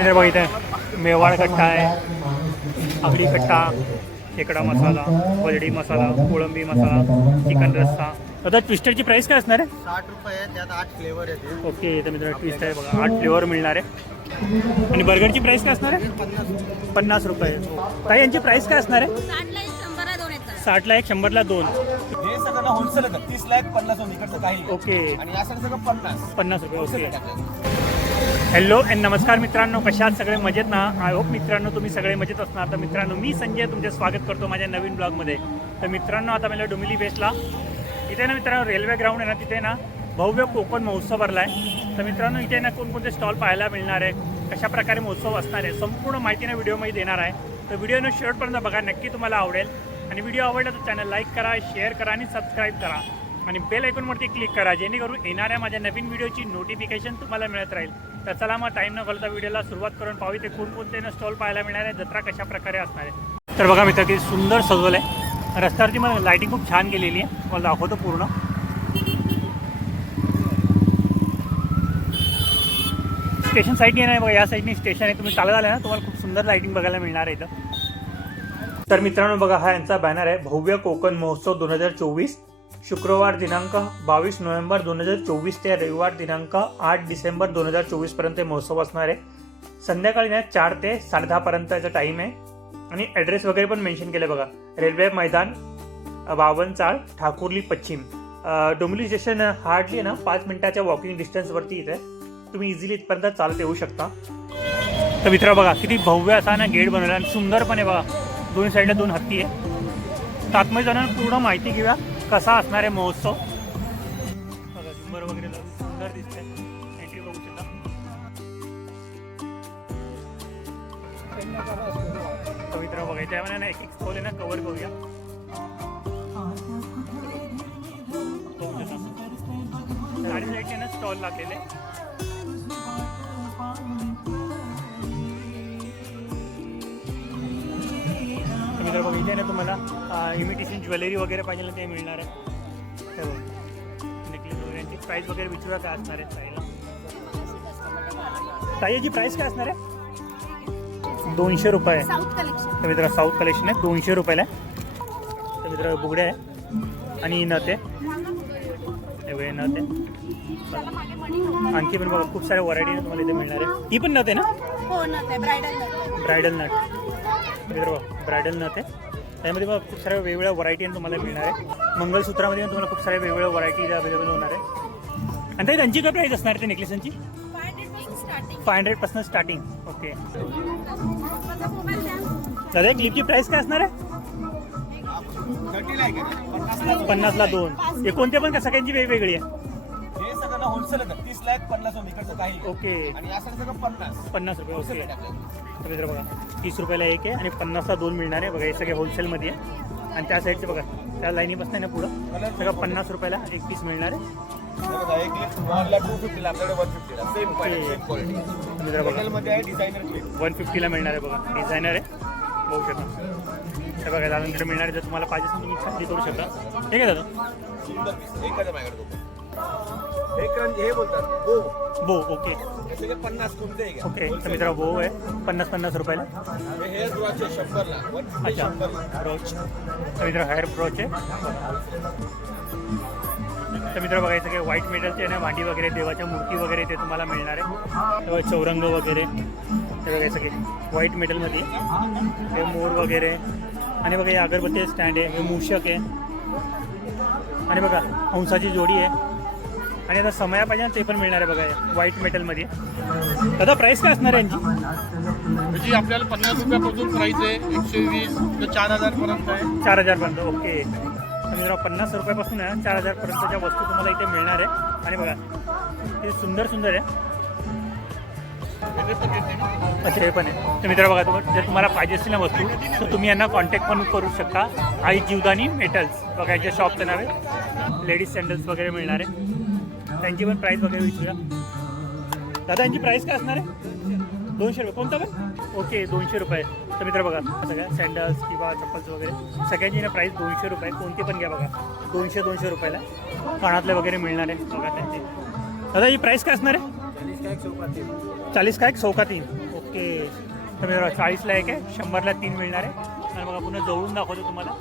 मित्र बघ इथे मेवाड कट्टा आहे. आगडी कट्टा खेकडा मसाला वजडी मसाला कोळंबी मसाला चिकन रस्सा. आता ट्विस्टरची प्राईस काय असणार आहे? साठ रुपये आहे त्यात आठ फ्लेवर येते ओके तर मित्र ट्विस्ट आहे बघा. आठ फ्लेवर मिळणार आहे. आणि बर्गरची प्राईस काय असणार आहे? पन्नास रुपये. ताई यांची प्राईस काय असणार आहे? साठला एक शंभरला दोन हे सगळं होलसेल तीस लाख पन्नास काही ओके. आणि असं सगळं पन्नास. पन्नास रुपये ओके. हॅलो अँड नमस्कार मित्रांनो कशात सगळे मजेत ना? आय होप मित्रांनो तुम्ही सगळे मजेत असणार. तर मित्रांनो मी संजय तुमचे स्वागत करतो माझ्या नवीन ब्लॉगमध्ये. तर मित्रांनो आता मला डोमिली बेसला. इथे ना मित्रांनो रेल्वे ग्राउंड आहे ना तिथे ना भव्य कोकण महोत्सव भरला आहे तर मित्रांनो इथे ना कोणकोणते स्टॉल पाहायला मिळणार आहे कशा प्रकारे महोत्सव असणार आहे संपूर्ण माहिती ना व्हिडिओमध्ये देणार आहे. तर व्हिडिओनं शेवटपर्यंत बघा नक्की तुम्हाला आवडेल. आणि व्हिडिओ आवडला तर चॅनल लाईक करा शेअर करा आणि सबस्क्राईब करा. आणि बेल ऐकूनवरती क्लिक करा जेणेकरून येणाऱ्या माझ्या नवीन व्हिडिओची नोटिफिकेशन तुम्हाला मिळत राहील. तर चला मग टाईम न घालता व्हिडिओला सुरुवात करून पाहू ते कोणकोणते ना स्टॉल पाहायला मिळणार आहे जत्रा कशा प्रकारे असणार आहे तर बघा मित्र किती सुंदर सजवलं आहे. रस्त्यावरती मग लाईटिंग खूप छान केलेली आहे. मला दाखवतो पूर्ण. स्टेशन साईडने नाही बघा या साईडने स्टेशन आहे. तुम्ही चालत आले ना तुम्हाला खूप सुंदर लाईटिंग बघायला मिळणार आहे इथं. तर मित्रांनो बघा हा यांचा बॅनर आहे. भव्य कोकण महोत्सव दोन हजार चोवीस. शुक्रवार दिनांक बावीस नोव्हेंबर दोन हजार चोवीस ते रविवार दिनांक आठ डिसेंबर दोन हजार चोवीसपर्यंत महोत्सव असणार आहे. संध्याकाळी ना चार ते साडेदहा पर्यंत याचा टाइम आहे. आणि ॲड्रेस वगैरे पण मेन्शन केलं बघा. रेल्वे मैदान बावन चाळ ठाकुर्ली पश्चिम. अ, डोंबिवली स्टेशन हार्डली ना पाच मिनिटाच्या वॉकिंग डिस्टन्सवरती इथे. तुम्ही इझिली इथपर्यंत चालत येऊ शकता. तर मित्र बघा किती भव्य असा ना गेट बनवला. आणि सुंदर पण आहे बघा दोन्ही साईडला दोन हत्ती आहे. तर आतमध्ये पूर्ण माहिती घेऊया. कसा असणार आहे महोत्सव? बघा झुंबर वगैरे सुंदर दिसतंय. एंट्री बघू शकता. तर मित्र बघा त्यामध्ये ना एक एक स्टॉल आहे ना कवर करूया. बघू शकता. साडी साईडने ना स्टॉल लागलेले तर मित्र बघा इथे ना तुम्हाला? इमिटेशन ज्वेलरी वगैरे पाहिजे ना ते मिळणार आहे. हे बघा. नेकलेस वगैरे. यांची प्राईस वगैरे विचारा काय असणार आहे ताईला ताई याची प्राईस काय असणार आहे? दोनशे रुपये. तर मित्र साऊथ कलेक्शन आहे. दोनशे रुपयाला आहे. तर मित्र बुगड्या आहे. आणि हे बघा, नथ आहे. आणखी पण बघा खूप साऱ्या व्हरायटी तुम्हाला इथे मिळणार आहे. ही पण आहे ना? हो ब्रायडल ब्रायडल नट मित्र बघा ब्रायडल नथ आहे. त्यामध्ये बघा खूप साऱ्या वेगवेगळ्या व्हरायटी तुम्हाला मिळणार आहे. मंगलसूत्रामध्ये पण तुम्हाला खूप साऱ्या वेगवेगळ्या व्हरायटी अवेलेबल होणार आहे. आणि ताई त्यांची काय प्राईस असणार आहे त्या नेकलेसांची फाय हंड्रेड स्टार्टिंग हंड्रेडपासून स्टार्टिंग ओके दादा एक क्लिपची प्राईस काय असणार आहे? पन्नासला दोन. हे कोणते पण का सगळ्यांची वेगवेगळी आहे? सगळं होलसेल येतं तीस लाख पन्नास इकडचं काही ओके. आणि असं सगळं पन्नास. पन्नास रुपये होलसेल आहे. तर मित्र बघा तीस रुपयाला एक आहे आणि पन्नासला दोन मिळणार आहे. बघा हे सगळे होलसेलमध्ये आहे. आणि त्या साईडचे बघा त्या लाईनीपासून आहे ना पुढं. सगळं पन्नास रुपयाला एक पीस मिळणार आहे. बघा, एक क्लिप वनला टू फिफ्टीला आपल्याकडे वन फिफ्टीला सेम क्वालिटी सेम क्वालिटी तर मित्र बघा. मध्ये आहे डिझायनर क्लिप वन फिफ्टीला मिळणार आहे बघा. डिझायनर आहे. बघू शकता. हे बघा दादांकडे मिळणार आहे. जर तुम्हाला पाहिजे असेल तुम्ही खरेदी करू शकता. ठीक आहे दादा? सुंदर पीस एकच आहे माझ्याकडे हे क्रंच हे बोलतात हो बो ओके हे पन्नास ओके तर मित्र बो आहे पन्नास पन्नास रुपयाला हेअर ब्रॉच आहे शंभरला अच्छा ब्रोच तर मित्र हेअर ब्रोच आहे तर मित्र बघायचं की व्हाईट मेटलचे ना भांडी वगैरे देवाच्या मूर्ती वगैरे ते तुम्हाला मिळणार आहे. तेव्हा चौरंग वगैरे ते बघायचं की व्हाईट मेटलमध्ये हे मोर वगैरे. आणि बघा हे अगरबत्ती स्टँड आहे हे मूषक आहे. आणि बघा हंसाची जोडी आहे. आणि आता समया पाहिजे ना ते पण मिळणार आहे बघा व्हाईट मेटलमध्ये दादा प्राईस काय असणार आहे यांची? म्हणजे आपल्याला पन्नास रुपयापासून प्राइस आहे एकशे वीस ते चार हजार पर्यंत आहे. चार हजारपर्यंत ओके जरा पन्नास रुपयापासून आहे चार हजारपर्यंतच्या वस्तू तुम्हाला इथे मिळणार आहे. आणि बघा हे सुंदर सुंदर आहे. अच्छा हे पण आहे. तर मित्र बघा तुम्हाला जर तुम्हाला पाहिजे असतील ना वस्तू तर तुम्ही यांना कॉन्टॅक्ट पण करू शकता. आई जीवदानी मेटल्स बघा यांच्या शॉपचं नाव आहे. लेडीज सँडल्स वगैरे मिळणार आहे. त्यांची पण प्राईस वगैरे विचारूया. दादा यांची प्राईस काय असणार आहे? दोनशे रुपये. कोणता पण? ओके दोनशे रुपये. तर मित्र बघा सगळ्या सँडल्स किंवा चप्पल्स वगैरे. सगळ्यांची ना प्राईस दोनशे रुपये. कोणती पण घ्या बघा. दोनशे दोनशे रुपयाला. कानातले वगैरे मिळणार आहे. बघा त्यांचे. दादा ही प्राईस काय असणार आहे? चाळीस काय? एक चौका तीन ओके तर मित्र चाळीसला एक आहे. शंभरला तीन मिळणार आहे. आणि बघा पुन्हा जवळून दाखवतो तुम्हाला.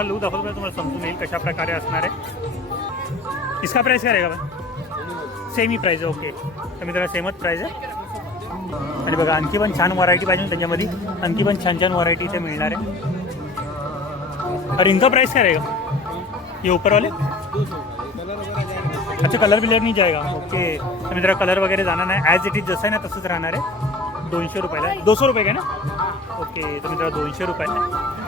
पुन्हा लू दाखवतो तुम्हाला समजून येईल कशा प्रकारे असणार आहे इसका प्राइस काय रहेगा सेमी प्राईज आहे ओके तर मित्रांनो सेमच प्राईज आहे आणि बघा आणखी पण छान व्हरायटी पाहिजे त्याच्यामध्ये. आणखी पण छान छान व्हरायटी इथे मिळणार आहे. अरे इनका प्राइस काय रहेगा ये ऊपर वाले अच्छा कलर बिलर नहीं जाएगा। ओके तर मित्रा कलर वगैरे जाणार नाही ॲज इट इज जसं आहे ना तसंच राहणार आहे. दोनशे रुपयाला. दोनशे रुपये का ना? ओके तर मित्रा दोनशे रुपयाला.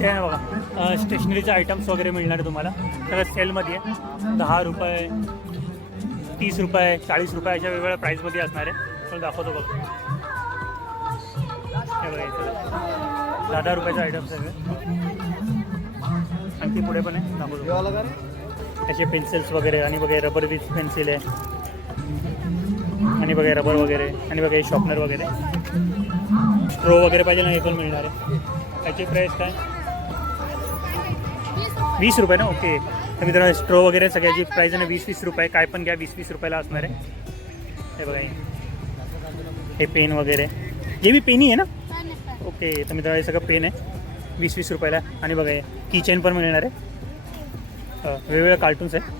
इथे आहे ना बघा. स्टेशनरीचे आयटम्स वगैरे मिळणार आहे तुम्हाला. सगळं सेलमध्ये आहे. दहा रुपये तीस रुपये चाळीस रुपये अशा वेगवेगळ्या प्राईजमध्ये असणार आहे. पण दाखवतो बघ. बघा दहा दहा रुपयाचे आयटम सगळे आणखी पुढे पण आहे. दाखवतो. असे पेन्सिल्स वगैरे आणि बघा रबर विथ पेन्सिल आहे. आणि बघा रबर वगैरे. आणि बघा शॉपनर वगैरे. स्ट्रो वगैरे पाहिजे ना हे पण मिळणार आहे. त्याची प्राईस काय? वीस रुपये ना? ओके. तर मित्रांनो स्ट्रो वगैरे सगळ्याची प्राईज आहे ना वीस वीस रुपये. काय पण घ्या वीस वीस रुपयाला असणार आहे. हे बघा हे. पेन वगैरे. हे बी पेनी आहे ना? ओके. तर मित्रांनो हे सगळं पेन आहे. वीस वीस रुपयाला. आणि बघा हे किचन पण मिळणार आहे. वेगवेगळ्या वेगवेगळे कार्टून्स आहे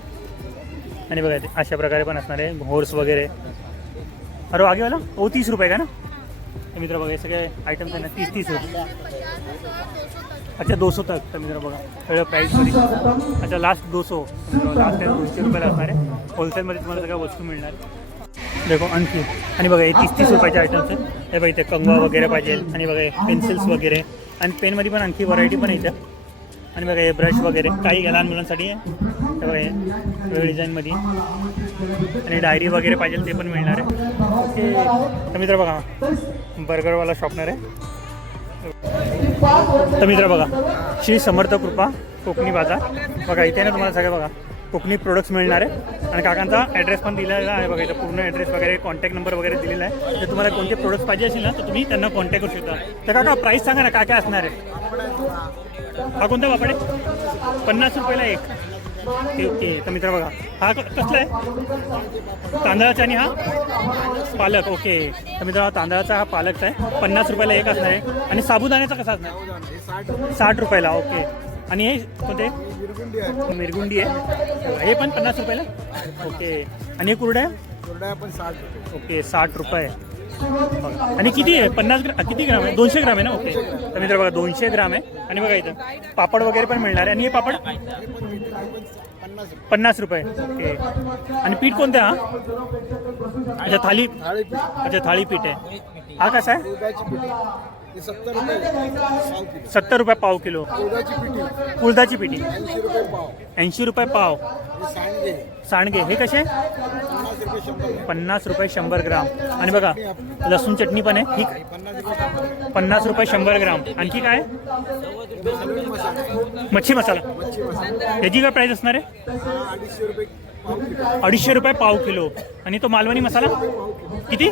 आणि बघा ते अशा प्रकारे पण असणार आहे. हॉर्स वगैरे. अरे आगे वाला? ओ तीस रुपये का ना? मित्र बघा हे सगळे आयटम्स आहे ना तीस तीस रुपये. अच्छा दो सौ तक. तर मित्र बघा सगळं प्राईसमध्ये अच्छा लास्ट दो सौ लास्ट आहे दोनशे रुपयाला असणार आहे. होलसेलमध्ये तुम्हाला सगळ्या वस्तू मिळणार. देखो आणखी. आणि बघा हे तीस तीस रुपयाचे आयटम्स आहेत. हे बघा इथे कंगवा वगैरे पाहिजे. आणि बघा पेन्सिल्स वगैरे. आणि पेनमध्ये पण आणखी व्हरायटी पण आहे इथं. आणि बघा हे ब्रश वगैरे. काही लहान मुलांसाठी. आहे बघा हे डिझाईनमध्ये आणि डायरी वगैरे पाहिजे ते पण मिळणार आहे. ओके. तर मित्र बघा बर्गरवाला शॉपनर आहे तर मित्र बघा श्री समर्थ कृपा कोकणी बाजार. बघा इथे ना तुम्हाला सगळं बघा. कोकणी प्रोडक्ट्स मिळणार आहे. आणि काकांचा ॲड्रेस पण दिलेला आहे बघा इथं पूर्ण ॲड्रेस वगैरे कॉन्टॅक्ट नंबर वगैरे दिलेला आहे. जर तुम्हाला कोणते प्रोडक्ट्स पाहिजे असेल ना तर तुम्ही त्यांना कॉन्टॅक्ट करू शकता. तर काका प्राईस सांगा ना काय काय असणार आहे? हा कोणता बापडे? पन्नास रुपयाला एक. ओके तर मित्र बघा हा क- कसला आहे? तांदळाचा आणि हा? पालक ओके. तर मित्र तांदळाचा हा पालकचा आहे. पन्नास रुपयाला एक असणार आहे आणि साबुदाण्याचा कसा असणार? साठ रुपयाला ओके. आणि हे कोणते? मिरगुंडी आहे. हे पण पन्नास रुपयाला? ओके. आणि हे कुरड्या? पण साठ ओके साठ रुपये. आणि किती आहे? पन्नास ग्राम किती ग्राम आहे? दोनशे ग्राम आहे ना? ओके. तर मित्र बघा दोनशे ग्राम आहे. आणि बघा इथं पापड वगैरे पण मिळणार आहे. आणि हे पापड? पन्नास रुपये. ओके. आणि पीठ कोणतं आहे हा? अच्छा थाली अच्छा थाळीपीठ आहे. हा कसा आहे? पिठी. ही सत्तर रुपये पाव किलो. सत्तर रुपये पाव किलो. उडदाची पिठी. उडदाची पिठी. ऐंशी रुपये पाव. ऐंशी रुपये पाव. हे सांडगे. सांडगे. हे कसे? पन्नास रुपये शंभर पन्नास रुपये शंभर ग्राम. आणि बघा लसूण चटणी पण आहे. ही पन्नास रुपये शंभर पन्नास रुपये शंभर ग्राम. आणखी काय? मच्छी मसाला. मच्छी मसाला. याची काय प्राईस असणार आहे? हा अडीचशे रुपये अडीचशे रुपये पाव किलो. आणि तो मालवणी मसाला किती?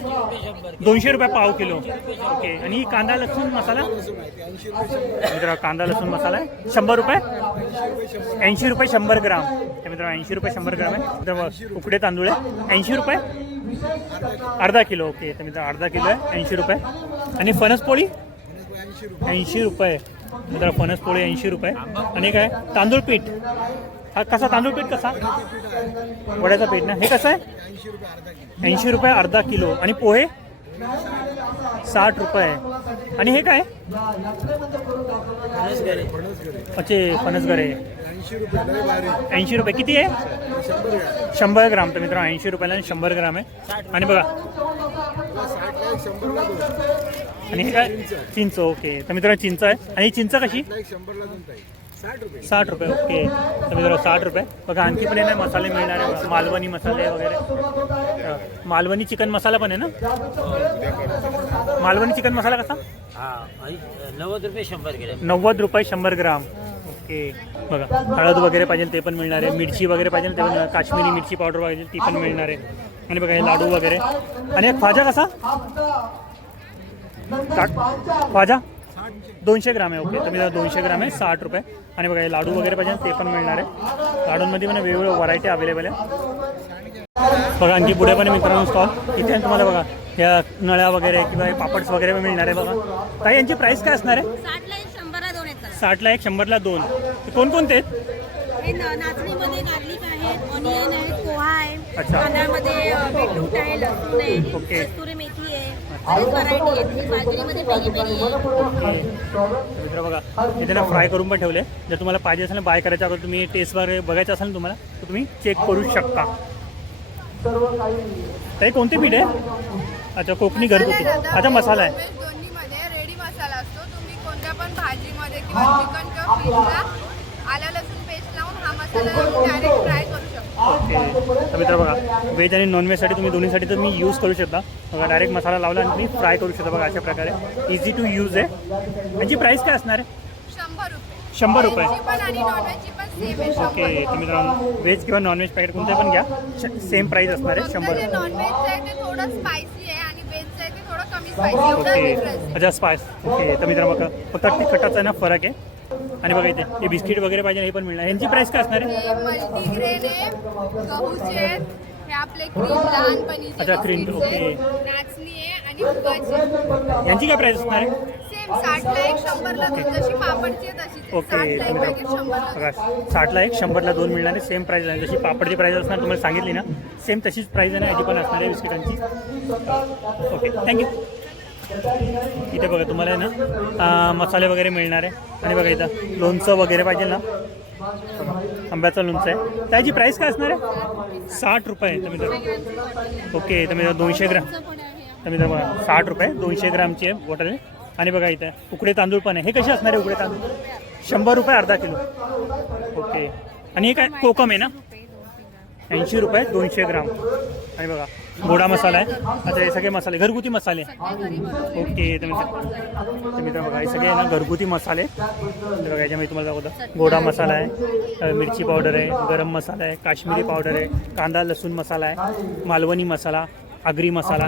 दोनशे रुपये पाव किलो. ओके. आणि कांदा लसूण मसाला? मित्र कांदा लसूण मसाला आहे. शंभर रुपये? ऐंशी रुपये शंभर ग्राम. मित्र ऐंशी रुपये शंभर ग्राम आहे. मित्र उकडे तांदूळ आहे. ऐंशी रुपये? अर्धा किलो. ओके. तर मित्र अर्धा किलो आहे. ऐंशी रुपये. आणि फणस पोळी? ऐंशी रुपये. ऐंशी रुपये मित्र फणस पोळी ऐंशी रुपये. आणि काय? तांदूळ पीठ. हा कसा तांदूळ पीठ कसा? वड्याचा पीठ ना? हे कसं आहे? ऐंशी रुपये अर्धा किलो. आणि पोहे? साठ रुपये. आणि हे काय? अच्छे फणसगरे ऐंशी रुपये. किती आहे? शंभर ग्राम. तर मित्रांनो ऐंशी रुपयाला आणि शंभर ग्राम आहे. आणि बघा. आणि हे काय? चिंच. ओके. तर मित्रांनो चिंच आहे. आणि ही चिंच कशी? साठ रुपये. ओके. तर मित्रांनो साठ रुपये. बघा आणखी पण आहे ना मसाले मिळणार आहे. मालवणी मसाले वगैरे. मालवणी चिकन मसाला पण आहे ना? मालवणी चिकन मसाला कसा? हा नव्वद रुपये शंभर ग्रॅम. नव्वद रुपये शंभर ग्राम. ओके. बघा हळद वगैरे पाहिजे ते पण मिळणार आहे. मिरची वगैरे पाहिजे ते पण. काश्मीरी मिरची पावडर पाहिजे ती पण मिळणार आहे. आणि बघा हे लाडू वगैरे. आणि एक ख्वाजा कसा? ख्वाजा? दोनशे ग्राम आहे. ओके मी दोनशे ग्राम आहे साठ रुपये. आणि बघा हे लाडू वगैरे पाहिजे ते पण मिळणार आहे. लाडूंमध्ये पण वेगवेगळ्या व्हरायटी अवेलेबल आहे. बघा आणखी पुढे पण मित्रांनो स्टॉल इथे तुम्हाला बघा ह्या नळ्या वगैरे किंवा पापड्स वगैरे पण मिळणार आहे बघा. ताई यांची प्राईस काय असणार आहे? साठला एक शंभरला दोन कोणकोणते आहेत? न- नाचणीमध्ये गार्लिक आहे ऑनियन आहे पोहा आहे. अच्छा. तांदळामध्ये अ, बीटरूट आहे लसूण आहे. ओके. कस्तुरी मित्र बघा इथे ना फ्राय करून पण ठेवले. जर तुम्हाला पाहिजे असेल ना बाय करायच्या अगोदर तुम्ही टेस्ट वगैरे बघायचं असेल ना तुम्हाला तर तुम्ही चेक करू शकता. ताई कोणते पीठ आहे? अच्छा कोकणी घरगुती. अच्छा मसाला आहे. रेडी मसाला असतो. तुम्ही कोणत्या पण भाजीमध्ये किंवा चिकन किंवा फिशला आलं लसूण पेस्ट लावून हा मसाला डायरेक्ट फ्राय करू शकतो ओके तर मित्र बघा व्हेज आणि नॉनव्हेजसाठी तुम्ही दोन्हीसाठी तुम्ही यूज करू शकता. बघा डायरेक्ट मसाला लावला आणि तुम्ही फ्राय करू शकता बघा अशा प्रकारे. इझी टू यूज आहे. यांची प्राईस काय असणार? आहे शंभर रुपये. ओके तर मित्रांनो व्हेज किंवा नॉनव्हेज पॅकेट कोणतं पण घ्या. सेम प्राईस असणार आहे शंभर रुपये. ओके अच्छा स्पायस ओके तर मित्रांनो बघा फक्त तिखटाचा ना फरक आहे. आणि बघा इथे हे बिस्किट वगैरे पाहिजे हे पण मिळणार. यांची प्राईस काय असणार आहे? मल्टीग्रेन आहे गहूचे आहेत. हे आपले क्रीम लहानपणीचे अच्छा, cream, biscuits आहेत. ओके. नाचणी आहे आणि मुगाची यांची काय प्राईस असणार आहे? सेम साठला एक शंभरला दोन. जशी पापडची आहे तशीच आहे. ओके साठला एक पॅकेट शंभरला बघा. साठला एक शंभरला दोन मिळणार आहे. सेम प्राईस आहे जशी पापडची प्राईस असणार तुम्हाला सांगितली ना. सेम तशीच प्राईस आहे ना याची पण असणार आहे बिस्किटांची. ओके थँक्यू इथे बघा तुम्हाला आहे ना मसाले वगैरे मिळणार आहे. आणि बघा इथं लोणचं वगैरे पाहिजे ना. आंब्याचं लोणचं आहे. त्याची प्राईस काय असणार आहे? साठ रुपये तर ओके तर मित्रांनो दोनशे ग्राम. तर बघा साठ रुपये दोनशे ग्रामची आहे बॉटल. आणि बघा इथं उकडे तांदूळ पण आहे. हे कसे असणार आहे उकडे तांदूळ? शंभर रुपये अर्धा किलो. ओके. आणि हे काय कोकम आहे ना? ऐंशी रुपये दोनशे ग्राम. आणि बघा गोडा मसाला आहे. अच्छा हे सगळे मसाले घरगुती मसाले. ओके तर मित्र तर मित्र बघा हे सगळे ना घरगुती मसाले. तर बघा याच्यामध्ये तुम्हाला दाखवतो. गोडा मसाला आहे मिरची पावडर आहे गरम मसाला आहे काश्मीरी पावडर आहे कांदा लसूण मसाला आहे मालवणी मसाला आगरी मसाला.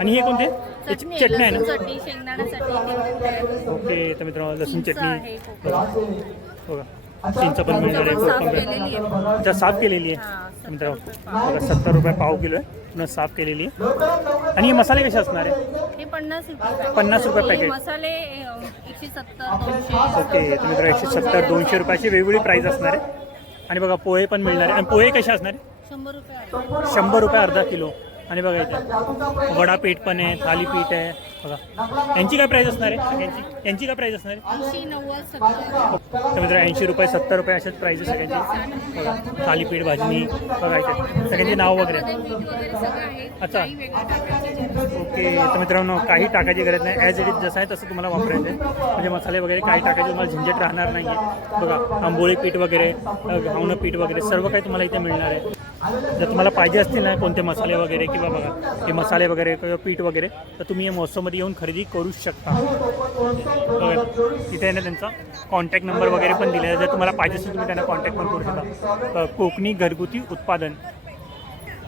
आणि हे कोणते? चटणी आहे ना? ओके तर मित्रांनो लसूण चटणी. आहे, बघा. बघा चिंच पण मिळणार आहे. अच्छा साफ केलेली आहे. बघा सत्तर रुपये पाव किलो आहे. पुन्हा साफ केलेली. आहे आणि हे मसाले कसे असणार आहे? पन्नास रुपये पॅकेट. ओके तर मित्र एकशे सत्तर दोनशे रुपयाची वेगवेगळी प्राईस असणार आहे. आणि बघा पोहे पण मिळणार आहे. आणि पोहे कसे असणार आहे? शंभर रुपये. आहे. शंभर रुपये अर्धा किलो. आणि बघा इथे वडापीठ पण आहे थालीपीठ आहे. बघा. यांची काय प्राईस असणार आहे? सगळ्यांची. यांची काय प्राईस असणार आहे? मित्र ऐंशी रुपये सत्तर रुपये अशाच प्राईस आहे सगळ्यांची. बघा थालीपीठ भाजणी बघा इथे. सगळ्यांची नाव वगैरे. अच्छा. ओके तर मित्रांनो काही टाकायची गरज नाही. ॲज इट इज जसं आहे तसं तुम्हाला वापरायचं आहे. म्हणजे मसाले वगैरे काही टाकायचे तुम्हाला झंझट राहणार नाही आहे बघा आंबोळी पीठ वगैरे घावणं पीठ वगैरे सर्व काही तुम्हाला इथे मिळणार आहे. जर तुम्हाला पाहिजे असतील ना कोणते मसाले वगैरे किंवा बघा हे मसाले वगैरे किंवा पीठ वगैरे तर तुम्ही या महोत्सवमध्ये येऊन खरेदी करू शकता. तिथे आहे ना त्यांचा कॉन्टॅक्ट नंबर वगैरे पण दिलेला आहे. जर तुम्हाला पाहिजे असेल तुम्ही त्यांना कॉन्टॅक्ट पण करू शकता. कोकणी घरगुती उत्पादन.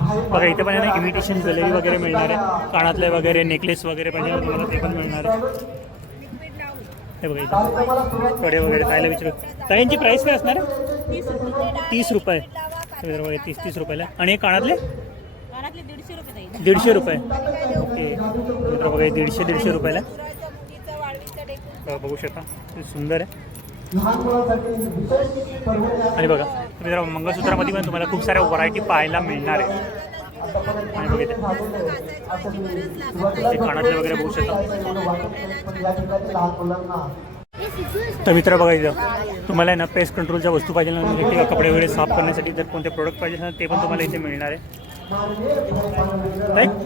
बघा इथे पण आहे ना इमिटेशन ज्वेलरी वगैरे मिळणार आहे. कानातले वगैरे नेकलेस वगैरे पाहिजे तुम्हाला ते पण मिळणार आहे. हे बघा इथे. कडे वगैरे खायला विचारू. ताईंची प्राईस काय असणार आहे? तीस रुपये. तर बघा तीस तीस रुपयाला. आणि कानातले? घरातले दीडशे रुपये जाईल दीडशे रुपये. ओके. मित्र बघा दीडशे दीडशे रुपयाला बघू शकता. ते सुंदर आहे. आणि बघा तुम्ही जरा मंगळसूत्रामध्ये पण तुम्हाला खूप साऱ्या व्हरायटी पाहायला मिळणार आहे. आणि बघा ते कानातले वगैरे बघू शकता. तर मित्र बघा इथं तुम्हाला आहे ना पेस्ट कंट्रोलच्या वस्तू पाहिजे ना कपडे वगैरे साफ करण्यासाठी जर कोणते प्रोडक्ट पाहिजे ना ते पण तुम्हाला इथे मिळणार आहे.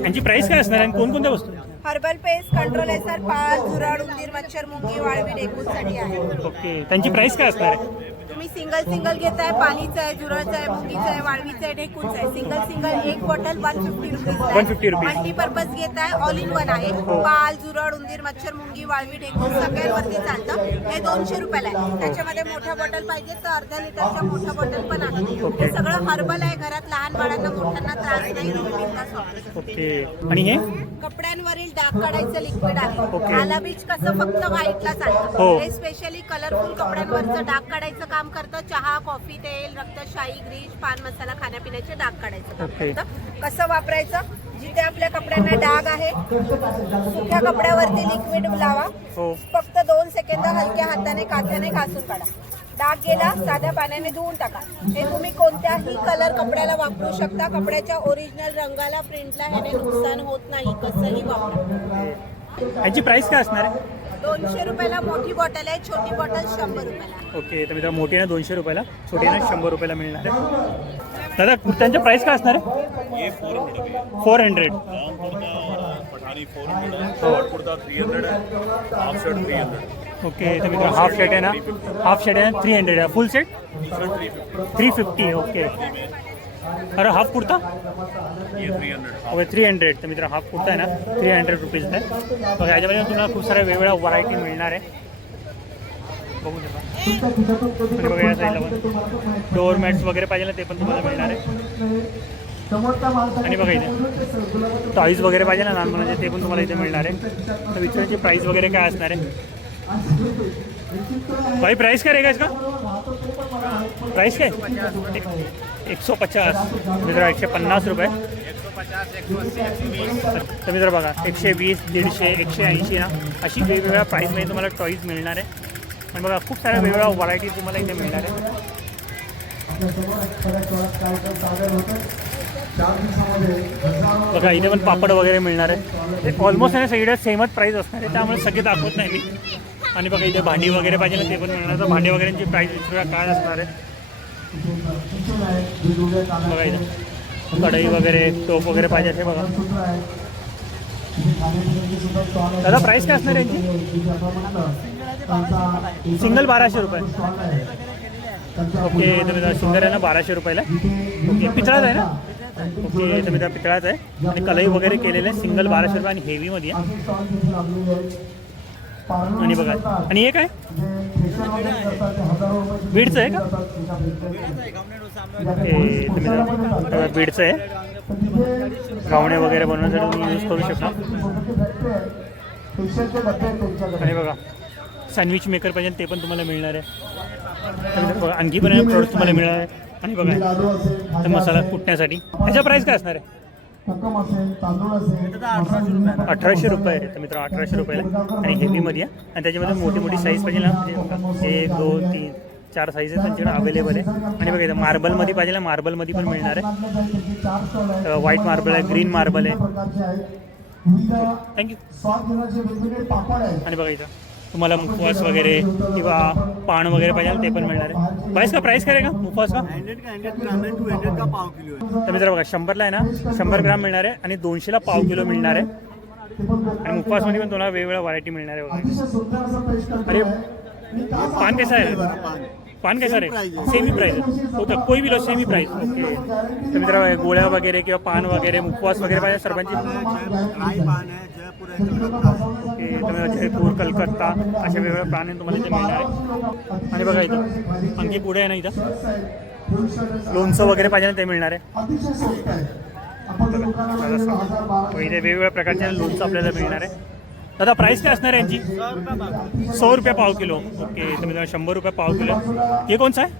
यांची प्राईस काय असणार आणि कोणकोणत्या वस्तू? हर्बल पेस्ट कंट्रोल एसर पाल झुरळ उंदीर मच्छर मुंगी वाळवी डेंगूसाठी आहे. ओके त्यांची प्राईस काय असणार आहे? तुम्ही सिंगल सिंगल घेताय पालीचं आहे झुरळचं आहे मुंगीचं आहे वाळवीचं आहे ढेकूचं आहे. सिंगल सिंगल एक bottle one fifty rupees 150 rupees. Multipurpose घेताय ऑल इन वन आहे पाल झुरळ उंदीर मच्छर मुंगी वाळवी ढेकून सगळ्यांवरती चालतं. हे दोनशे रुपयाला आहे. त्याच्यामध्ये मोठ्या बॉटल पाहिजे तर अर्ध्या लिटरच्या मोठ्या बॉटल पण आहे. हे सगळं हर्बल आहे घरात. लहान बाळांना मोठ्यांना त्रास नाही तुम्ही बिनधास्त वापरू शकता. ओके. आणि हे? कपड्यांवरील डाग काढायचं लिक्विड ओके. आहे आला बीच कसं फक्त व्हाईटला हो. चालतं. हे. स्पेशली कलरफुल कपड्यांवरचं डाग काढायचं काम करतं चहा कॉफी तेल रक्तशाही ग्रीज पान मसाला खाण्यापिण्याचे डाग काढायचं काम. करतं कसं वापरायचं? जिथे आपल्या कपड्यांना डाग आहे सुक्या कपड्यावरती लिक्विड लावा. हो. फक्त दोन सेकंद हलक्या हाताने काथ्याने घासून काढा. डाग गेला साध्या पाण्याने धुवून टाका. हे तुम्ही कोणत्याही कलर कपड्याला वापरू शकता. कपड्याच्या ओरिजिनल रंगाला प्रिंटला ह्याने नुकसान होत नाही. कसंही वापरा. यांची प्राइस काय असणार आहे? दोनशे रुपयाला मोठी बॉटल आहे छोटी बॉटल शंभर रुपयाला. ओके तर मित्र मोठी आहे ना दोनशे रुपयाला छोटी आहे ना शंभर रुपयाला मिळणार आहे. दादा कुर्त्यांच्या प्राइस काय असणार आहे? ये four hundred four hundred long kurta Pathani four hundred short kurta three hundred half shirt three hundred okay तर मित्र हाफ शर्ट आहे ना? हाफ शर्ट आहे ना? थ्री हंड्रेड आहे. Full set fifty three fifty okay. अरे हाफ कुर्ता? ये three hundred okay three hundred तर मित्र हाफ कुर्ता आहे ना थ्री हंड्रेड रुपीज आहे. बघा याच्यामध्ये तुम्हाला खूप साऱ्या वेगवेगळ्या व्हरायटी मिळणार आहे. बघू शकता. आणि बघा या साईडला पण. डोअर मॅट्स वगैरे पाहिजे ना ते पण तुम्हाला मिळणार आहे. आणि बघा इथे. टॉईज वगैरे पाहिजे ना लहान मुलांचे ते पण तुम्हाला इथे मिळणार आहे. तर विचारायची प्राईस वगैरे काय असणार आहे? भाई प्राइस काय रहेगा इसका प्राइस काय? एक- एक सौ पचास मित्र एकशे पन्नास रुपये. तर मित्र बघा एकशे वीस दीडशे एकशे ऐंशी ना अशी वेगवेगळ्या प्राईसमध्ये तुम्हाला टॉईज मिळणार आहे. आणि बघा खूप साऱ्या वेगवेगळ्या व्हरायटी तुम्हाला इथे मिळणार आहे. बघा इथे पण पापड वगैरे मिळणार आहे. ऑलमोस्ट आहे सगळ्या सेमच प्राईस असणार आहे. त्यामुळे सगळे दाखवत नाही मी. आणि बघा इथे भांडी वगैरे पाहिजे ना ते पण मिळणार तर भांडी वगैरेची प्राईस काय असणार आहे? बघा कढई वगैरे टोप वगैरे पाहिजे असे बघा. दादा प्राईस काय असणार यांची? सिंगल बाराशे रुपये. ओके तुम्ही सिंगल आहे ना बाराशे रुपयाला? ओके पितळाच आहे ना? ओके तर पितळाच आहे. आणि कलई वगैरे केलेलं आहे सिंगल बाराशे रुपये आणि हेवीमध्ये आहे. आणि बघा. आणि हे काय? बीडचं आहे का? बीडचं आहे गावणे वगैरे बनवण्यासाठी तुम्ही यूज करू शकता. आणि बघा सँडविच मेकर पाहिजे ते पण तुम्हाला मिळणार आहे. आणखी पण प्रोडक्ट तुम्हाला मिळणार आहे. आणि बघा तर मसाला कुटण्यासाठी. ह्याचा प्राईस काय असणार आहे? अठराशे रुपये तर मित्र अठराशे रुपयाला आणि हेवीमध्ये आहे. आणि त्याच्यामध्ये मोठी मोठी साईज पाहिजे ना. म्हणजे एक दोन तीन चार साईज आहेत त्यांच्याकडे अवेलेबल आहे. आणि बघा इथं मार्बलमध्ये पाहिजे ना मार्बलमध्ये पण मिळणार आहे. व्हाईट मार्बल आहे ग्रीन मार्बल आहे. थँक्यू आणि बघा इथं. तुम्हाला मुखवास वगैरे किंवा पान वगैरे पाहिजे ते पण मिळणार आहे. प्राईस का? प्राईस काय का मुखवास का तर मित्र बघा शंभरला आहे ना शंभर ग्राम मिळणार आहे आणि दोनशेला पाव किलो मिळणार आहे. आणि मुखवासमध्ये पण तुम्हाला वेगवेगळ्या व्हरायटी मिळणार आहे वगैरे अरे पान कैसा है पान कैसा रे सेमी प्राइस हो तर कोई भी लो सेमी प्राइस ओके तर मित्र गोळ्या वगैरे किंवा पान वगैरे मुखवास वगैरे पाहिजे सर्वांची? ओके तुम्ही जयपूर कलकत्ता अशा वेगवेगळ्या प्राणी तुम्हाला इथे मिळणार आहे आणि बघा इथं आणखी पुढे आहे ना इथं? लोणचं वगैरे पाहिजे ना ते मिळणार आहे. वेगवेगळ्या प्रकारचे लोणचं आपल्याला मिळणार आहे. दादा प्राईस काय असणार आहे यांची? सौ रुपये पाव किलो. ओके तर मित्रांनो शंभर रुपये पाव किलो हे कोणचा आहे?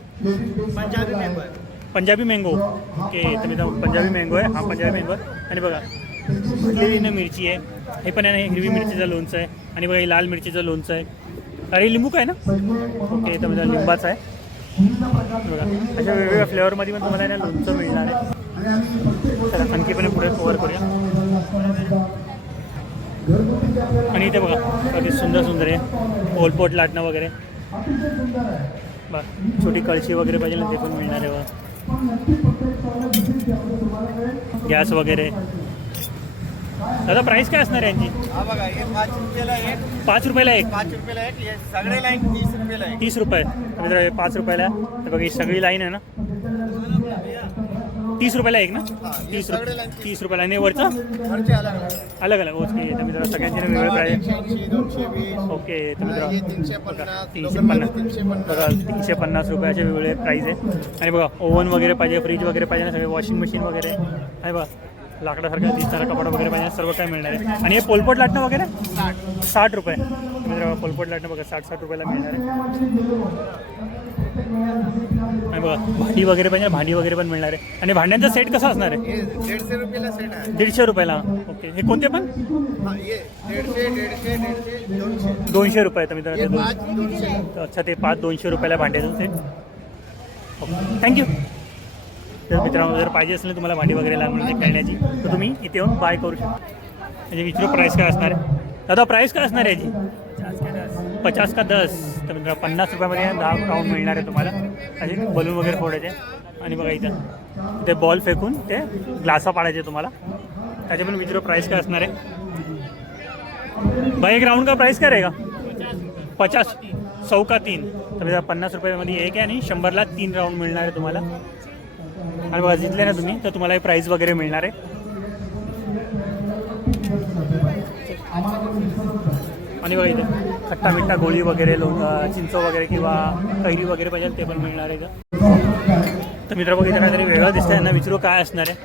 पंजाबी मँगो ओके तर मित्रांनो पंजाबी मँगो आहे. हा पंजाबी मँगो आहे. आणि बघा हिरवी ना मिरची आहे. हे पण आहे ना हिरवी मिरचीचं लोणचं आहे. आणि बघा हे लाल मिरचीचं लोणचं आहे. अरे लिंबू काय ना? ओके तर मित्रांनो लिंबाचं आहे. बघा अशा वेगवेगळ्या फ्लेवरमध्ये पण तुम्हाला ना लोणचं मिळणार आहे. चला आणखी पण पुढे कवर करूया. आणि इथे बघा अगदी सुंदर सुंदर आहे. ओलपोट लाटणं वगैरे. बघ छोटी कळशी वगैरे पाहिजे ना ते पण मिळणार आहे गॅस वगैरे. दादा प्राईस काय असणार आहे यांची? पाच रुपयाला एक. पाच रुपयाला एक? सगळे लाईन तीस रुपयाला तीस रुपये. हे पाच रुपयाला. बघा ही सगळी लाईन आहे ना. तीस रुपयाला एक ना? तीस रुपये तीस. रुपयाला. आणि वरचं? अलग अलग. ओके. तर मित्र सगळ्यांची वेगवेगळे वीस. ओके तर मित्र तीनशे पन्नास बघा तीनशे पन्नास रुपयाचे वेगवेगळे प्राईस आहे. आणि बघा ओव्हन वगैरे पाहिजे फ्रीज वगैरे पाहिजे ना सगळे वॉशिंग मशीन वगैरे. आहे बघा लाकडासारखा दिसणारा कपडा वगैरे पाहिजे सर्व काय मिळणार आहे. आणि हे पोलपोट लाटणं वगैरे? साठ. रुपये. मित्र पोलपोट लाटणं बघा साठ साठ रुपयाला मिळणार आहे. आणि बघा भांडी वगैरे पाहिजे भांडी वगैरे पण मिळणार आहे. आणि भांड्यांचा सेट कसा असणार आहे? दीडशे रुपयाला सेट आहे. दीडशे रुपयाला? ओके. हे कोणते पण? हा, ये दीडशे दीडशे दीडशे दोनशे. दोनशे रुपये तर हे पाच दोनशे. अच्छा ते पाच दोनशे रुपयाला भांड्याचं सेट ओके. थँक्यू तर मित्रांनो जर पाहिजे असेल तुम्हाला भांडी वगैरे लहान मुलांची खेळण्याची तर तुम्ही इथे येऊन बाय करू शकता. म्हणजे विचारू प्राईस काय असणार आहे? दादा प्राईस काय असणार आहे याची? पचास का दस? तर मित्र पन्नास रुपयामध्ये दहा राऊंड मिळणार आहे तुम्हाला. असे बलून वगैरे फोडायचे. आणि बघा इथं ते बॉल फेकून ते ग्लासा पाडायचे तुम्हाला. त्याचे पण विचारू प्राईस काय असणार आहे? भाई एक राऊंड का प्राईस काय रहेगा पचास. सौ का तीन. तर पन्नास रुपयामध्ये एक आहे आणि शंभरला तीन राऊंड मिळणार आहे तुम्हाला. आणि बघा जिंकले ना तुम्ही तर तुम्हाला प्राईज वगैरे मिळणार आहे. आणि बघा इथं खट्टा मिठ्ठा गोळी वगैरे लो अं, चिंच वगैरे किंवा कैरी वगैरे पाहिजे ते पण मिळणार आहे तर मित्र बघा इथं काहीतरी वेगळं दिसतंय. यांना विचारू काय असणार आहे.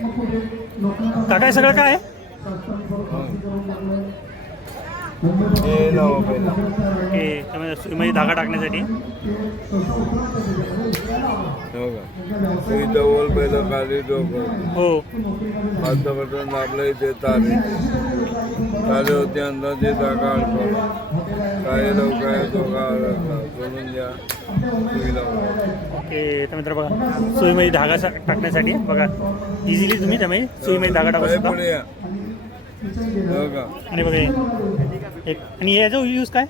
काका हे सगळं काय आहे? ओके त्यामध्ये सुईमध्ये धागा टाकण्यासाठी. हो दाबलं इथे तारे. तारे होते अंदाजे जागा अडकवला. दोघा द्या ओके तर मित्र बघा सुईमध्ये धागा सा- टाकण्यासाठी बघा. इझिली तुम्ही त्यामध्ये सुईमध्ये धागा टाकू शकता. आणि बघा एक आणि याचा यूज काय?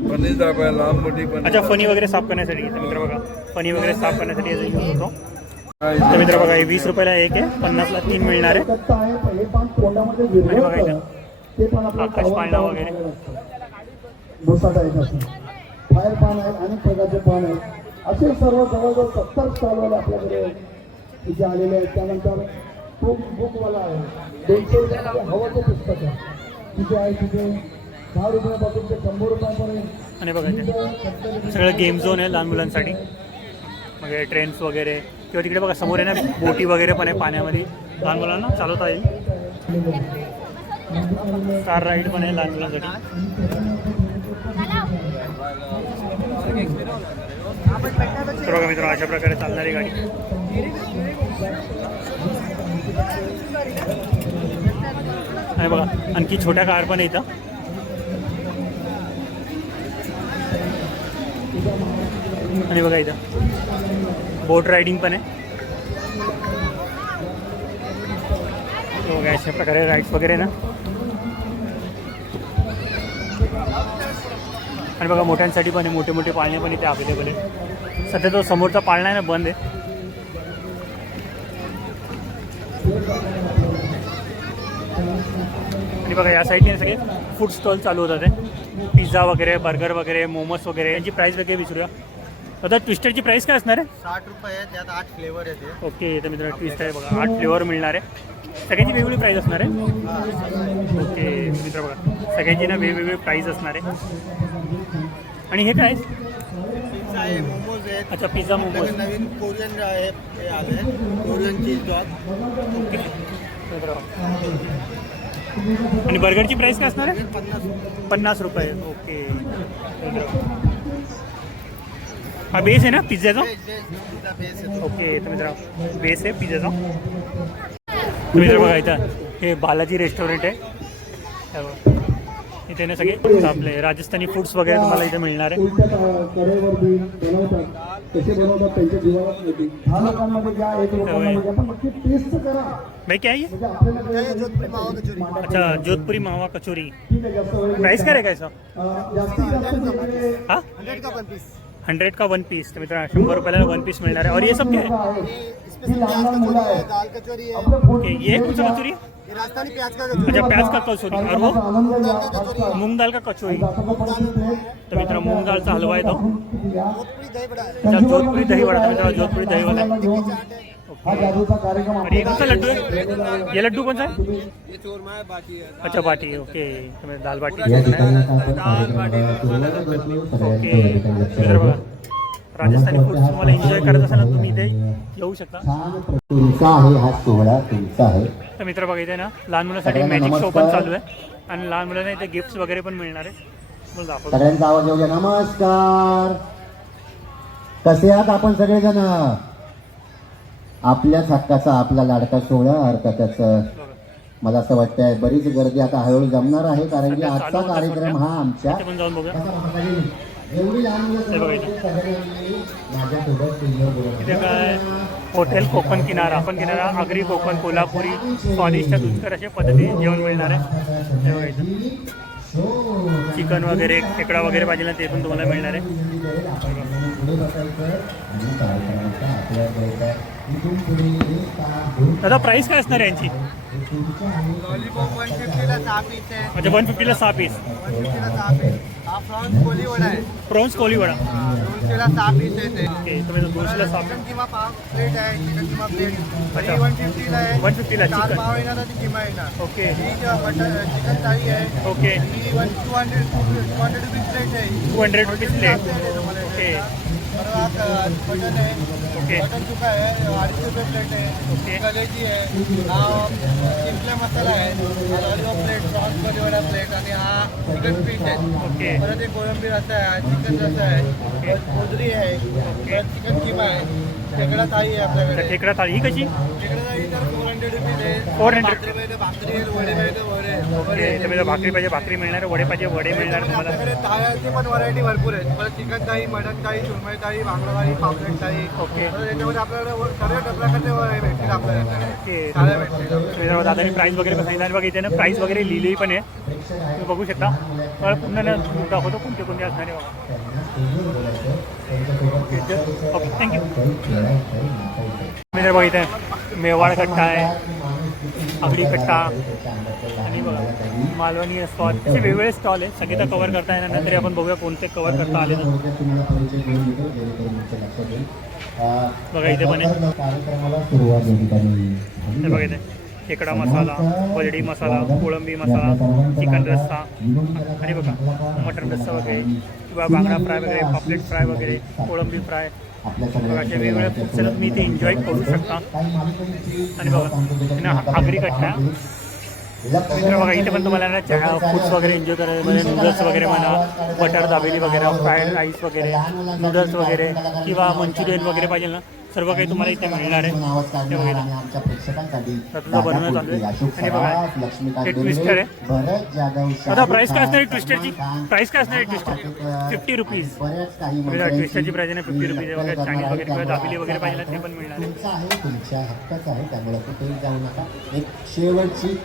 पनीर दाबाय लांब मोठी पण अच्छा फणी वगैरे साफ करण्यासाठी. तर मित्र बघा फणी वगैरे साफ करण्यासाठी याचा यूज होतो. तर मित्र बघा हे वीस रुपयाला एक आहे. पन्नासला तीन मिळणार आहे. आणि बघा इथं. आकाश पाळणा वगैरे. भुसाटा एक असं फायर पान आहे अनेक प्रकारचे पान आहेत. असे सर्व जवळजवळ सत्तर स्टॉलवाले आपल्याकडे इथे आलेले आहेत. त्यानंतर बुक बुकवाला आहे. दोनशे रुपयामध्ये हवं ते पुस्तक. आहे तिथे आहे तिथे दहा रुपयापासून ते शंभर रुपयापर्यंत. आणि बघा सगळं गेम झोन आहे लहान मुलांसाठी. वगैरे ट्रेन्स वगैरे. किंवा तिकडे बघा समोर आहे ना बोटी वगैरे पण आहे पाण्यामध्ये. लहान मुलांना चालवता येईल. कार राईड पण आहे लहान मुलांसाठी. तर बघा मित्रांनो अशा प्रकारे चालणारी गाडी. आणि बघा आणखी छोट्या कार पण आहे इथं. आणि बघा इथं. बोट रायडिंग पण आहे. बघा अशा प्रकारे राईड्स वगैरे ना. आणि बघा मोठ्यांसाठी पण आहे मोठे मोठे पाळणे पण इथे अवेलेबल आहे सध्या तो समोरचा पाळणा आहे ना बंद आहे. आणि बघा या साईडने सगळे फूड स्टॉल चालू होतात आहे पिझ्झा वगैरे बर्गर वगैरे मोमोज वगैरे यांची प्राईस वगैरे विचारूया. आता ट्विस्टरची प्राईस काय असणार आहे? साठ रुपये आहे त्यात आठ फ्लेवर येते ओके तर मित्रांनो ट्विस्ट आहे बघा. आठ फ्लेवर मिळणार आहे. सगळ्यांची वेगवेगळी प्राईस असणार आहे. ओके मित्र बघा. सगळ्यांची ना वेगवेगळी प्राईस असणार आहे. आणि हे काय? पिझ्झा आहे मोमोज आहेत अच्छा पिझ्झा मोमोज. नवीन कोरियन आहे हे आले कोरियन चीज डॉग ओके. मित्र आणि बर्गरची प्राईस काय असणार आहे? पन्नास पन्नास रुपये. ओके. मित्र हा बेस आहे ना पिझ्झाचा पिझ्झा बेस येतो ओके तर मित्र बेस आहे पिझ्झाचा मित्र बघा इथं हे बालाजी रेस्टॉरंट आहे. हे बघा. इथे ना सगळे आपले राजस्थानी फूड्स वगैरे तुम्हाला इथे मिळणार आहे. उलट्या कडेवरती बनवतात. कसे बनवतात त्यांच्या जीवावर येते. दहा लोकांमध्ये घ्या एक लोकांमध्ये घ्या पण नक्की टेस्ट करा. भाई क्या है ये म्हणजे आपल्याला हे जोधपुरी मावा कचोरी. अच्छा जोधपुरी मावा कचोरी. ठीक आहे जास्त वेळ प्राइस काय रे काय सर अं, जास्तीत जास्त वेगळे हाँ? हंड्रेड का वन पीस हंड्रेड का वन पीस तर मित्र शंभर रुपयाला वन पीस मिळणार आहे. और ये सब क्या है ही दाल है ओके ये सा कचोरी? है? ये राजस्थानी प्याज का कचोरी? अच्छा प्याज का कचोरी? और वो आनंद घ्या मूंग दाल का कचोरी? तर मित्र मूंग दालचा हलवा आहे तो. जोधपुरी दही बड़ा है अच्छा जोधपुरी दही वडा मित्र जोधपुरी दही वडा. हा और ये कौन सा लड्डू है ये लड्डू कौन सा है ये चोरमा है बाटी है अच्छा बाटी ओके. मित्र दाल बाटी दाल बाटी ओके. राजस्थानी फूड तुम्हाला एन्जॉय करत असाल ना तुम्ही इथे येऊ शकता. तुमचा आहे हा सोहळा तुमचा आहे. तर मित्र बघा इथे ना लहान मुलांसाठी मॅजिक शो पण. चालू आहे. आणि लहान मुलांना इथे गिफ्ट्स वगैरे पण मिळणार आहे. सगळ्यांचा आवाज येऊ द्या. नमस्कार. कसे आहात आपण सगळेजण? आपल्याच हक्काचा आपला लाडका सोहळा अर्थातच मला असं वाटतंय बरीच गर्दी आता हळूहळू जमणार आहे कारण की आजचा कार्यक्रम. हा आमच्या इथे. हे काय? हॉटेल कोकण किनारा आपण किनारा आगरी कोकण कोल्हापुरी स्वादिष्ट रुचकर अशा पद्धतीने जेवण मिळणार आहे. हे. चिकन वगैरे खेकडा वगैरे पाहिजे ना ते पण तुम्हाला मिळणार आहे. दादा प्राइस काय असणार आहे यांची? लॉलीपॉप वन फिफ्टीला सहा पीस प्रॉन्स कोली वडा आहे. प्रॉन्स कोली वडा. दोनशेला सहा पीस आहे ते. ओके तुम्ही दोनशेला सहा चिकन किमा पाव प्लेट आहे चिकन किमा प्लेट. अच्छा. वन फिफ्टीला आहे 150 ला चार चिकन. पाव येणार आणि किमा येणार. ओके. ही मटन चिकन थाळी आहे. ओके. ही one two hundred two hundred rupees plate आहे. Two hundred rupees plate okay. Mutton okay. Mutton चुका आहे अडीचशे रुपये प्लेट ओके. आहे कलेजी आहे. हा चिंपले मसाला आहे. हा लॉलीपॉप प्लेट प्रॉन्स करी वडा प्लेट आणि हा चिकन पीस आहे. ओके. परत एक कोळंबी रस्सा आहे चिकन रस्सा आहे. कोदरी आहे. परत चिकन किमा आहे. खेकडा थाळी आहे आपल्याकडे. खेकडा थाळी ही कशी? खेकडा थाळी तर फोर हंड्रेड रुपीज आहे. 400. भाकरी पाहिजे भाकरी आहे वडे ओके तुम्ही जर भाकरी पाहिजे भाकरी मिळणार वडे पाहिजे वडे मिळणार तुम्हाला. आपल्याकडे थाळ्याची पण व्हरायटी भरपूर आहेत परत चिकन थाळी मटन थाळी सुरमई थाळी भांगडा थाळी पापलेट थाळी. ओके. याच्यामध्ये आपल्याकडे सर्व प्रकारचे भेटतील आपल्याकडे ओके. थाळ्या भेटतील. दादानी प्राईस वगैरे सांगितलं बघा इथे ना प्राईस वगैरे लिहिलेली पण आहे. तुम्ही बघू शकता. मला पुन्हा ना दाखवतो. कोणते कोणते असणार आहे बघा. ओके थँक्यू मी बघा इथे मेवाड कट्टा आहे आगरी कट्टा. मालवणी स्टॉल असे वेगवेगळे स्टॉल आहेत. सगळे तर कवर करता येणार नाही तरी आपण बघूया कोणते कवर करता आले बघा इथे पण आहे. बघा इथे. खेकडा मसाला वजडी मसाला कोळंबी मसाला चिकन रस्सा. आणि बघा मटन रस्सा वगैरे किंवा बांगडा फ्राय वगैरे पापलेट फ्राय वगैरे कोळंबी फ्राय. बघा असे वेगवेगळ्या फूड सलग मी इथे एन्जॉय करू शकता. आणि बघा आणि आगरी कट्टा. मित्र बघा इथे पण तुम्हाला ना चहा फूड्स वगैरे एन्जॉय करायला म्हणजे नूडल्स वगैरे म्हणा बटर दाबेली वगैरे फ्राईड राईस वगैरे नूडल्स वगैरे किंवा मंचुरियन वगैरे पाहिजे ना सर्व काही तुम्हाला इथे मिळणार आहे. बघा. बनवणं चालू आणि बघा, हे डोंगरे, ट्विस्टर आहे. काय असणार ट्विस्टरची खान, प्राइस काय असणार ट्विस्टर फिफ्टी रुपीज बघा ट्विस्टरची प्राइस आहे फिफ्टी रुपीज आहे. करणार चायनीज. वगैरे किंवा दाबेली वगैरे पाहिजे ते पण मिळणार आहे. तुमचं आहे तुमच्या हक्काचं आहे. त्यामुळे कुठेही जाऊ नका. एक शेवटची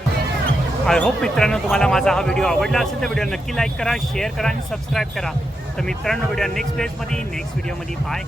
आय होप मित्रांनो तुम्हाला माझा हा व्हिडिओ आवडला असेल तर व्हिडिओ नक्की लाईक करा शेअर करा आणि सबस्क्राईब करा. तर मित्रांनो व्हिडिओ नेक्स्ट प्लेसमध्ये नेक्स्ट व्हिडिओमध्ये बाय